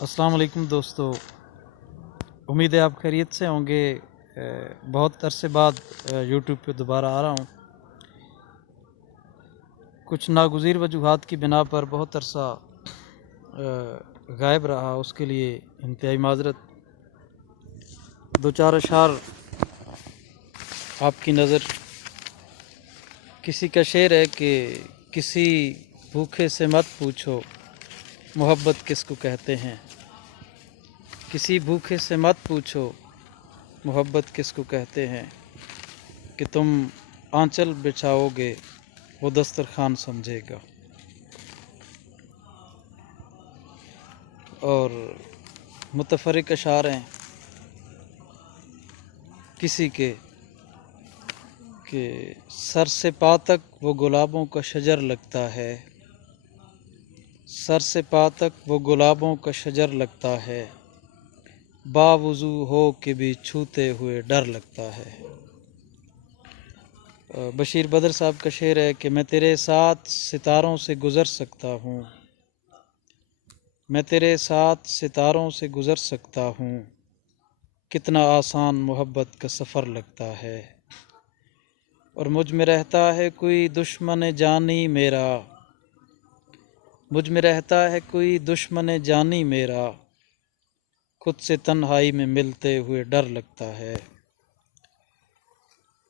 अस्सलाम वालेकुम दोस्तों, उम्मीद है आप खैरियत से होंगे। बहुत अरसे बाद यूट्यूब पे दोबारा आ रहा हूँ। कुछ नागुज़ीर वजूहात की बिना पर बहुत अरसा गायब रहा, उसके लिए इंतहाई माज़रत। दो चार अशार आपकी नज़र। किसी का शेर है कि किसी भूखे से मत पूछो मोहब्बत किसको कहते हैं। किसी भूखे से मत पूछो मोहब्बत किसको कहते हैं, कि तुम आंचल बिछाओगे वो दस्तरखान समझेगा। और मुतफर्रिक अशार हैं किसी के कि सर से पा तक वो गुलाबों का शजर लगता है, सर से पा तक वो गुलाबों का शजर लगता है, बावुज़ू हो के भी छूते हुए डर लगता है। बशीर बदर साहब का शेर है कि मैं तेरे साथ सितारों से गुज़र सकता हूँ, मैं तेरे साथ सितारों से गुज़र सकता हूँ, कितना आसान मोहब्बत का सफ़र लगता है। और मुझ में रहता है कोई दुश्मन जानी मेरा, मुझ में रहता है कोई दुश्मन जानी मेरा, खुद से तन्हाई में मिलते हुए डर लगता है।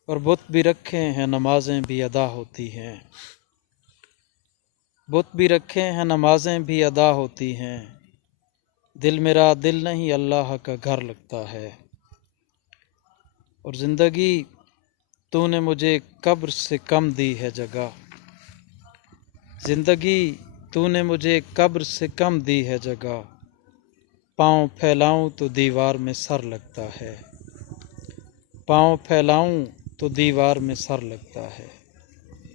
और बुत भी रखे हैं नमाज़ें भी अदा होती हैं, बुत भी रखे हैं नमाज़ें भी अदा होती हैं, दिल मेरा दिल नहीं अल्लाह का घर लगता है। और ज़िंदगी तूने मुझे कब्र से कम दी है जगह, ज़िंदगी तूने मुझे कब्र से कम दी है जगह, पाँव फैलाऊं तो दीवार में सर लगता है, पाँव फैलाऊं तो दीवार में सर लगता है।